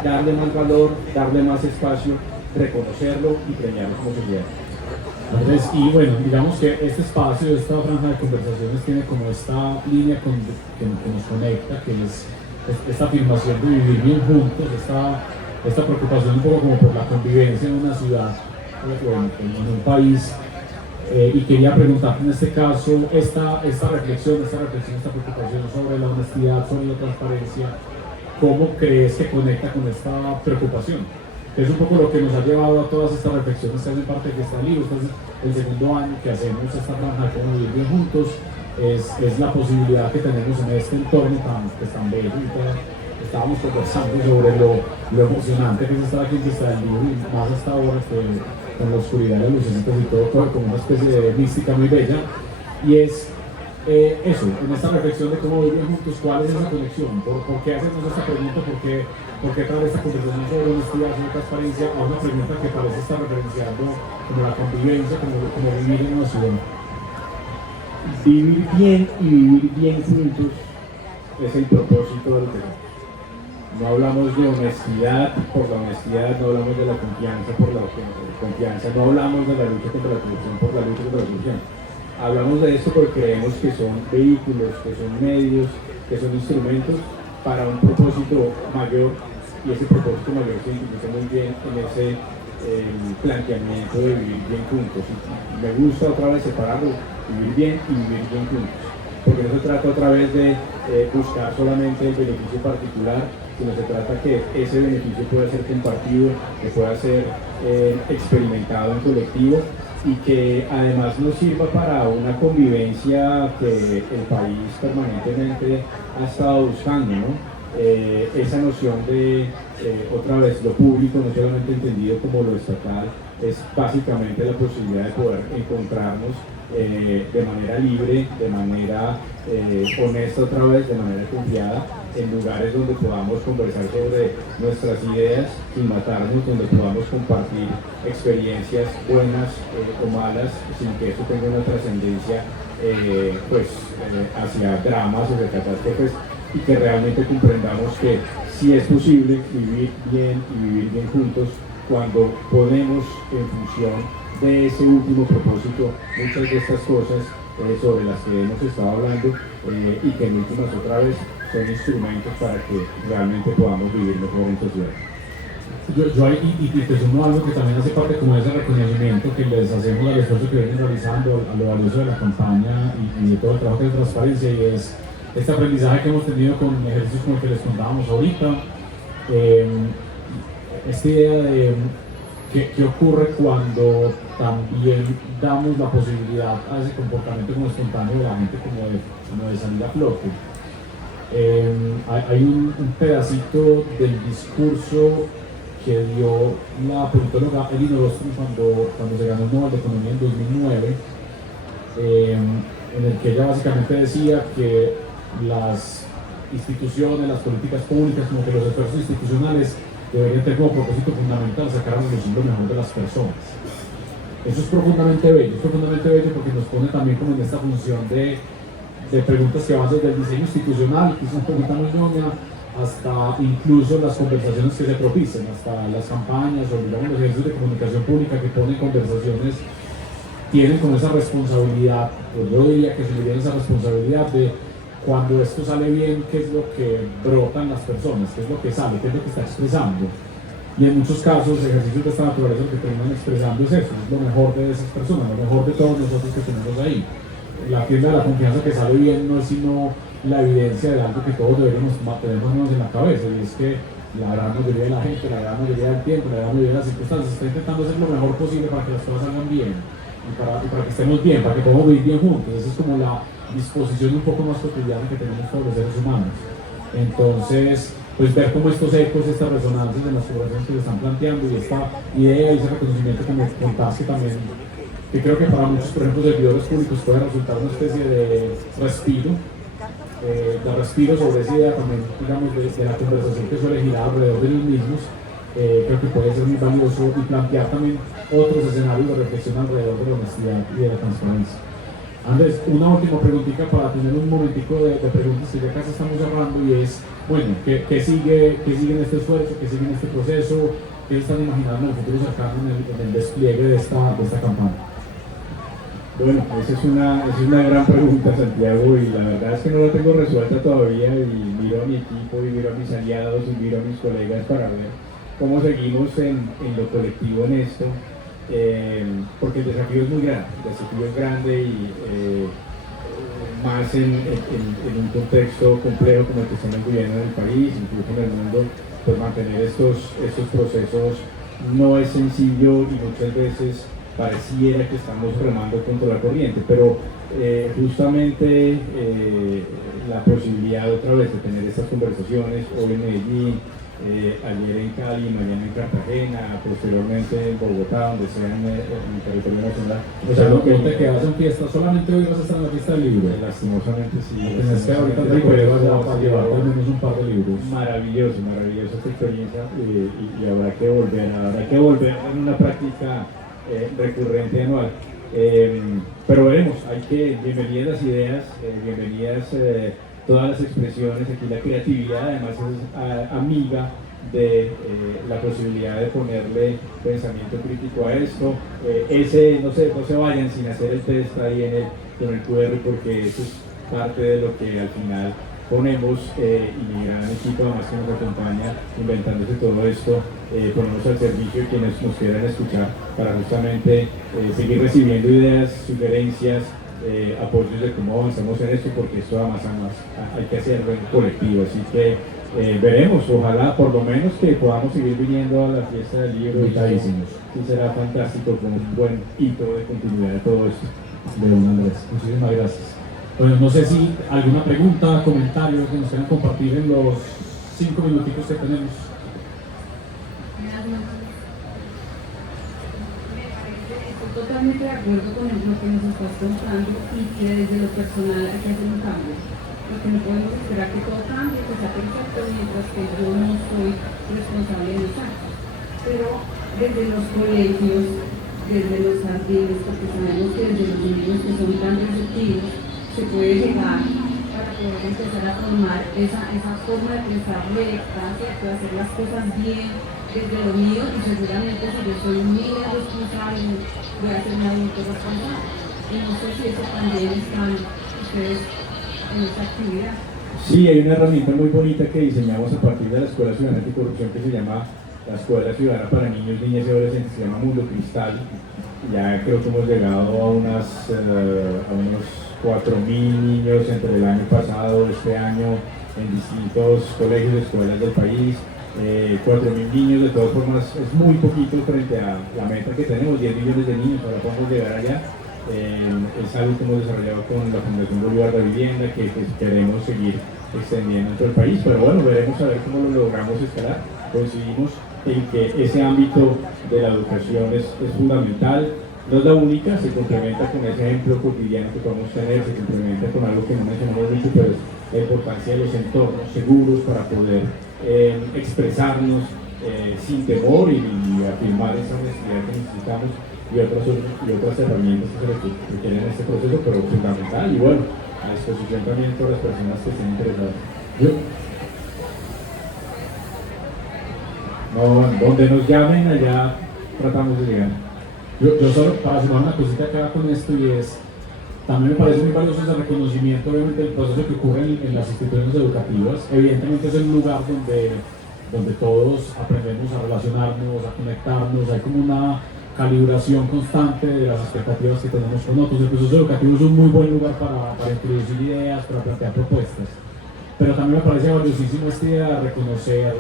darle más valor, darle más espacio, reconocerlo y premiarlo como sociedad. Entonces, y bueno, digamos que este espacio, esta franja de conversaciones tiene como esta línea que nos conecta, que es esta afirmación de vivir bien juntos, esta preocupación un poco como por la convivencia en una ciudad, en un país. Y quería preguntarte en este caso, esta reflexión, esta preocupación sobre la honestidad, sobre la transparencia, ¿cómo crees que conecta con esta preocupación? Es un poco lo que nos ha llevado a todas estas reflexiones que hacen parte de este libro. Este es el segundo año que hacemos esta franja de cómo vivir bien juntos. Es la posibilidad que tenemos en este entorno tan bello. Estábamos conversando sobre lo emocionante que es estar aquí en Vista del Libro, y más hasta ahora que con la oscuridad, las lucecitas y todo como una especie de mística muy bella. Y es eso, en esta reflexión de cómo vivir juntos, ¿cuál es esa conexión? ¿Por qué hacernos esta pregunta? ¿Por qué traer esta conversación sobre honestidad, sobre transparencia a una pregunta que parece estar referenciando como la convivencia, como vivir en una ciudad? Vivir bien y vivir bien juntos es el propósito del tema. No hablamos de honestidad por la honestidad, no hablamos de la confianza por la confianza, no hablamos de la lucha contra la corrupción por la lucha contra la corrupción. Hablamos de esto porque creemos que son vehículos, que son medios, que son instrumentos para un propósito mayor, y ese propósito mayor se identifica muy bien en ese planteamiento de vivir bien juntos. Y me gusta otra vez separarlo, vivir bien y vivir bien juntos, porque no se trata otra vez de buscar solamente el beneficio particular, sino se trata que ese beneficio pueda ser compartido, que pueda ser experimentado en colectivo, y que además nos sirva para una convivencia que el país permanentemente ha estado buscando, ¿no? Esa noción de, otra vez, lo público, no solamente entendido como lo estatal, es básicamente la posibilidad de poder encontrarnos de manera libre, de manera honesta otra vez, de manera confiada, en lugares donde podamos conversar sobre nuestras ideas sin matarnos, donde podamos compartir experiencias buenas o malas, sin que eso tenga una trascendencia hacia dramas o de catástrofes, y que realmente comprendamos que sí es posible vivir bien y vivir bien juntos cuando ponemos en función de ese último propósito muchas de estas cosas sobre las que hemos estado hablando, y que en últimas otra vez son instrumentos para que realmente podamos vivir mejor en sociedad. Yo ahí, y te sumo algo que también hace parte como de ese reconocimiento que les hacemos al esfuerzo que vienen realizando, a lo valioso de la campaña y de todo el trabajo de transparencia, y es este aprendizaje que hemos tenido con ejercicios como el que les contábamos ahorita, esta idea de qué ocurre cuando también damos la posibilidad a ese comportamiento como espontáneo de la gente como de salir a flote. Hay un pedacito del discurso que dio la politóloga Elinor Ostrom cuando se ganó el Nobel de Economía en 2009, en el que ella básicamente decía que las instituciones, las políticas públicas, como que los esfuerzos institucionales deberían tener como propósito fundamental sacar a relucir lo mejor de las personas. Eso es profundamente bello porque nos pone también como en esta función de preguntas que van desde el diseño institucional, que es una pregunta muy ñoña, hasta incluso las conversaciones que se propician, hasta las campañas o digamos los ejercicios de comunicación pública que ponen conversaciones, tienen como esa responsabilidad, pues yo diría que se le tiene esa responsabilidad de cuando esto sale bien, qué es lo que brotan las personas, qué es lo que sale, qué es lo que está expresando. Y en muchos casos, ejercicios de esta naturaleza lo que terminan expresando es eso, es lo mejor de esas personas, lo mejor de todos nosotros que tenemos ahí. La tienda de la confianza que sale bien no es sino la evidencia de algo que todos deberíamos tenernos en la cabeza, y es que la gran mayoría de la gente, la gran mayoría del tiempo, la gran mayoría de las circunstancias está intentando hacer lo mejor posible para que las cosas salgan bien y para que estemos bien, para que podamos vivir bien juntos. Esa es como la disposición un poco más cotidiana que tenemos todos los seres humanos. Entonces, pues ver cómo estos ecos, estas resonancias de las poblaciones que se están planteando, y esta idea y ese reconocimiento que me contaste también, que creo que para muchos, por ejemplo, servidores públicos puede resultar una especie de respiro sobre esa idea también, digamos, de la conversación que suele girar alrededor de ellos mismos. Creo que puede ser muy valioso y plantear también otros escenarios de reflexión alrededor de la honestidad y de la transparencia. Andrés, una última preguntita para tener un momentico de preguntas que ya casi estamos cerrando, y es, bueno, ¿qué sigue en este esfuerzo, qué sigue en este proceso, qué están imaginando en el futuro cercano en el despliegue de esta campaña? Bueno, esa es una gran pregunta, Santiago, y la verdad es que no la tengo resuelta todavía, y miro a mi equipo, y miro a mis aliados, y miro a mis colegas para ver cómo seguimos en lo colectivo en esto, porque el desafío es muy grande, y más en un contexto complejo como el que estamos viviendo en el país, incluso en el mundo, pues mantener estos procesos no es sencillo, y muchas veces pareciera que estamos remando contra la corriente, pero justamente la posibilidad otra vez de tener estas conversaciones hoy en Medellín, ayer en Cali, mañana en Cartagena, posteriormente en Bogotá, donde sea en el territorio nacional. O sea, no te quedas en fiesta, solamente hoy vas a estar en la fiesta del libro. Lastimosamente sí. Tienes que ahorita te pruebas para llevar al menos un par de libros. Maravilloso esta experiencia, y habrá que volver en una práctica recurrente anual. Pero veremos, bienvenidas las ideas, bienvenidas todas las expresiones. Aquí la creatividad además es amiga de la posibilidad de ponerle pensamiento crítico a esto. No se vayan sin hacer el test ahí con el QR, porque eso es parte de lo que al final ponemos, y mi gran equipo además que nos acompaña inventándose todo esto, ponemos al servicio de quienes nos quieran escuchar para justamente seguir recibiendo ideas, sugerencias, apoyos de cómo avanzamos en esto, porque esto además hay que hacerlo en colectivo, así que veremos, ojalá por lo menos que podamos seguir viniendo a la fiesta del libro. Invitadísimos. Sí, será fantástico, con un buen hito de continuidad de todo esto. De don Andrés, muchísimas gracias. Bueno, no sé si alguna pregunta, comentario que nos quieran compartir en los 5 minutitos que tenemos. Estoy totalmente de acuerdo con lo que nos estás contando y que desde lo personal hay que hacer un cambio. Porque no podemos esperar que todo cambie, que sea perfecto, mientras que yo no soy responsable de los actos. Pero desde los colegios, desde los jardines, porque sabemos que desde los niños que son tan receptivos, se puede llegar para poder empezar a formar esa forma de pensar recta, ¿cierto? De hacer las cosas bien desde lo mío, y seguramente si yo soy un niño responsable, voy a ser un adulto responsable. Y no sé si eso también están ustedes en esta actividad. Sí, hay una herramienta muy bonita que diseñamos a partir de la Escuela Ciudadana Anticorrupción que se llama la Escuela Ciudadana para Niños, Niñas y Adolescentes, se llama Mundo Cristal. Ya creo que hemos llegado a unos 4.000 niños entre el año pasado, este año, en distintos colegios y escuelas del país. 4.000 niños, de todas formas es muy poquito frente a la meta que tenemos, 10 millones de niños, ahora podemos llegar allá. Es algo que hemos desarrollado con la Fundación Bolívar de Vivienda, que queremos seguir extendiendo en todo el país, pero bueno, veremos a ver cómo lo logramos escalar. Coincidimos en que ese ámbito de la educación es fundamental, no es la única, se complementa con ese ejemplo cotidiano que podemos tener, se complementa con algo que no mencionamos mucho, pero es la importancia de los entornos seguros para poder expresarnos sin temor y afirmar esa honestidad que necesitamos, y otras herramientas que se requieren en este proceso, pero fundamental, y bueno, a disposición también de todas las personas que estén interesadas. Donde nos llamen, allá tratamos de llegar. Yo solo para sumar una cosita acá con esto, y es, también me parece muy valioso ese reconocimiento, obviamente, del proceso que ocurre en las instituciones educativas. Evidentemente es el lugar donde todos aprendemos a relacionarnos, a conectarnos, hay como una calibración constante de las expectativas que tenemos con otros. El proceso educativo es un muy buen lugar para introducir ideas, para plantear propuestas, pero también me parece valiosísimo esta idea de reconocer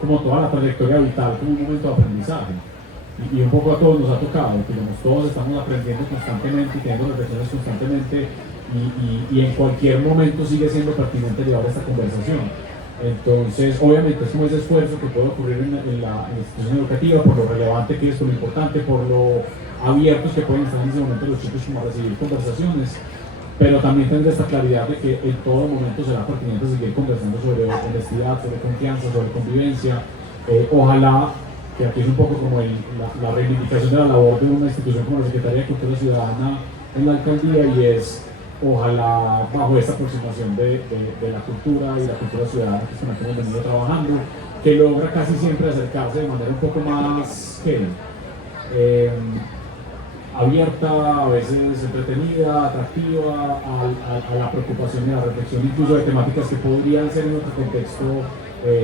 como toda la trayectoria vital como un momento de aprendizaje. Y un poco a todos nos ha tocado, digamos, todos estamos aprendiendo constantemente y teniendo reflexiones constantemente, y en cualquier momento sigue siendo pertinente llevar esta conversación. Entonces, obviamente es como ese esfuerzo que puede ocurrir en la institución educativa, por lo relevante que es, por lo importante, por lo abiertos que pueden estar en ese momento los chicos como a recibir conversaciones, pero también tener esta claridad de que en todo momento será pertinente seguir conversando sobre honestidad, sobre confianza, sobre convivencia. Ojalá, que aquí es un poco como la reivindicación de la labor de una institución como la Secretaría de Cultura Ciudadana en la alcaldía, y es ojalá bajo esta aproximación de la cultura y la cultura ciudadana, que es con la que hemos venido trabajando, que logra casi siempre acercarse de manera un poco más abierta, a veces entretenida, atractiva a la preocupación y a la reflexión, incluso de temáticas que podrían ser en otro contexto,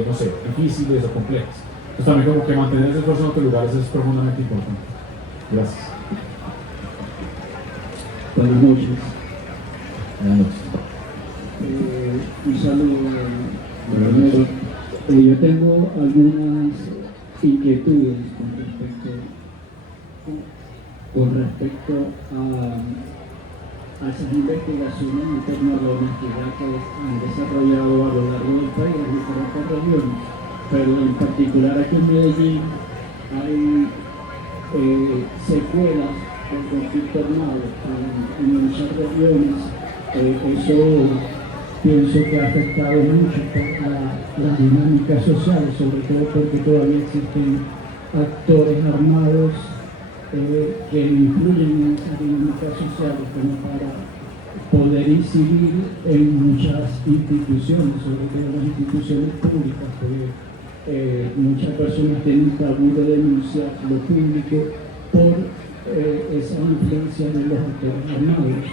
no sé, difíciles o complejas. Entonces también como que mantener ese esfuerzo en otros lugares es profundamente importante. Gracias. Buenas noches. Buenas noches. Un saludo. Buenas noches. Yo tengo algunas inquietudes con respecto a esas investigaciones en torno a la honestidad que han desarrollado a lo largo del país en diferentes regiones, pero en particular aquí en Medellín hay secuelas del conflicto armado en muchas regiones. Eso pienso que ha afectado mucho a las dinámicas sociales, sobre todo porque todavía existen actores armados que influyen en esas dinámicas sociales como para poder incidir en muchas instituciones, sobre todo las instituciones públicas, porque muchas personas tienen tabú de denunciar lo público por esa influencia de los actores armados.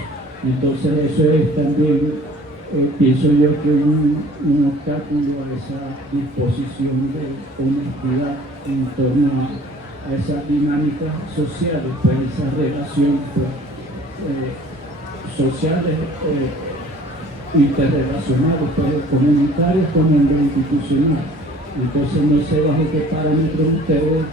Entonces eso es también pienso yo que un obstáculo a esa disposición de honestidad en torno a esas dinámicas sociales, pues esas relaciones sociales, interrelacionales, pues, comunitarias como en lo institucional. Entonces no sé bajo qué parámetros ustedes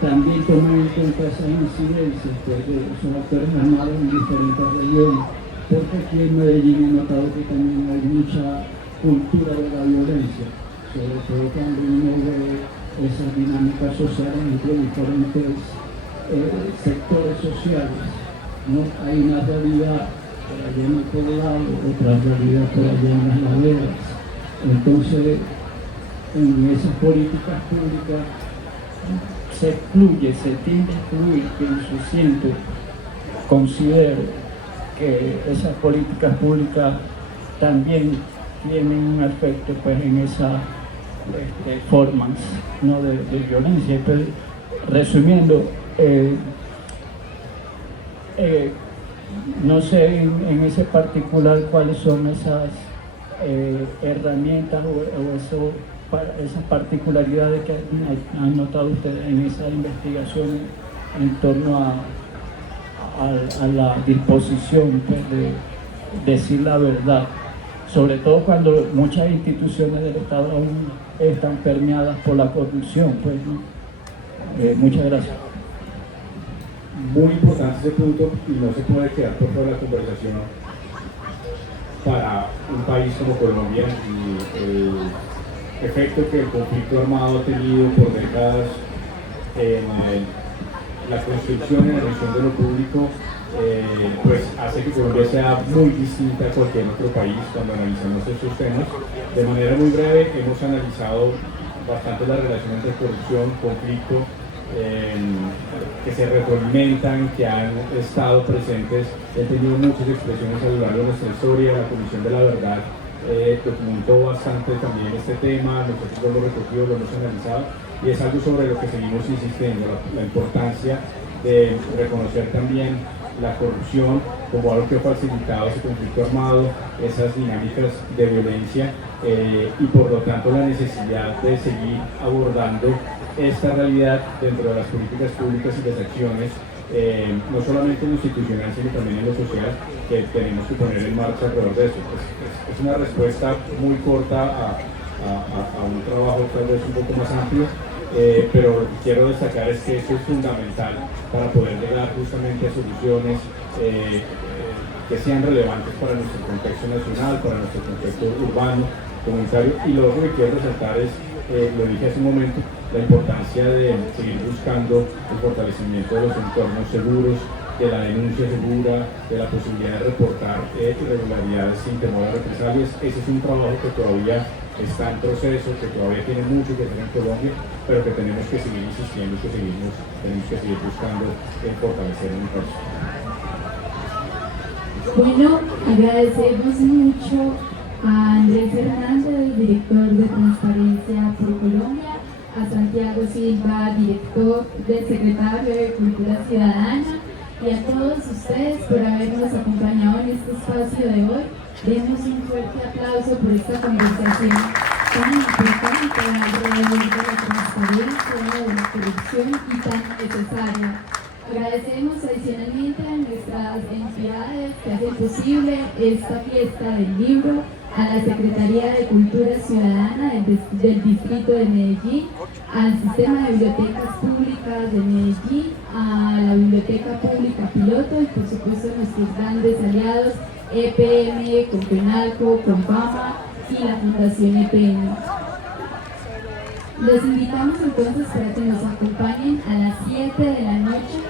también toman en cuenta esas incidencias pues, de esos actores armados en diferentes regiones, porque aquí en Medellín he notado que también hay mucha cultura de la violencia, sobre todo cuando uno ve esas dinámicas sociales entre diferentes sectores sociales, ¿no? Hay una realidad por allá en el poblado, otra realidad por allá en las laderas. Entonces, en esas políticas públicas se excluye, se tiende a excluir, pienso, siento, considero que esas políticas públicas también tienen un efecto pues, en esas formas, ¿no? de violencia. Pero, resumiendo, no sé en ese particular cuáles son esas herramientas o esas particularidades que han notado ustedes en esas investigaciones en torno a la disposición pues, de decir la verdad, sobre todo cuando muchas instituciones del Estado aún están permeadas por la corrupción. Pues, ¿no? Muchas gracias. Muy importante ese punto y no se puede quedar por toda la conversación para un país como Colombia y el efecto que el conflicto armado ha tenido por décadas en la construcción y la visión de lo público, pues hace que Colombia sea muy distinta a cualquier otro país cuando analizamos estos temas. De manera muy breve hemos analizado bastante la relación entre corrupción, conflicto, que se retroalimentan, que han estado presentes, he tenido muchas expresiones a lo largo de nuestra historia. La Comisión de la Verdad documentó bastante también este tema, nosotros lo hemos recogido, lo hemos analizado y es algo sobre lo que seguimos insistiendo, la importancia de reconocer también la corrupción como algo que ha facilitado ese conflicto armado, esas dinámicas de violencia y por lo tanto la necesidad de seguir abordando esta realidad dentro de las políticas públicas y las acciones, no solamente en lo institucional, sino también en lo social, que tenemos que poner en marcha alrededor de eso. Es una respuesta muy corta a un trabajo tal vez un poco más amplio, pero lo que quiero destacar es que eso es fundamental para poder llegar justamente a soluciones que sean relevantes para nuestro contexto nacional, para nuestro contexto urbano, comunitario. Y lo otro que quiero resaltar es, lo dije hace un momento, la importancia de seguir buscando el fortalecimiento de los entornos seguros, de la denuncia segura, de la posibilidad de reportar irregularidades sin temor a represalias. Ese es un trabajo que todavía está en proceso, que todavía tiene mucho que hacer en Colombia, pero que tenemos que seguir insistiendo, tenemos que seguir buscando fortalecer en el país. Bueno, agradecemos mucho a Andrés Hernández, director de Transparencia por Colombia, a Santiago Silva, director del Secretario de Cultura Ciudadana, y a todos ustedes por habernos acompañado en este espacio de hoy. Demos un fuerte aplauso por esta conversación tan importante alrededor de la transparencia, de la corrupción y tan necesaria. Agradecemos adicionalmente a nuestras entidades que hacen posible esta fiesta del libro, a la Secretaría de Cultura Ciudadana del Distrito de Medellín, al Sistema de Bibliotecas Públicas de Medellín, a la Biblioteca Pública Piloto y por supuesto a nuestros grandes aliados EPM, Compenalco, Compama y la Fundación EPM. Los invitamos entonces para que nos acompañen a las 7 de la noche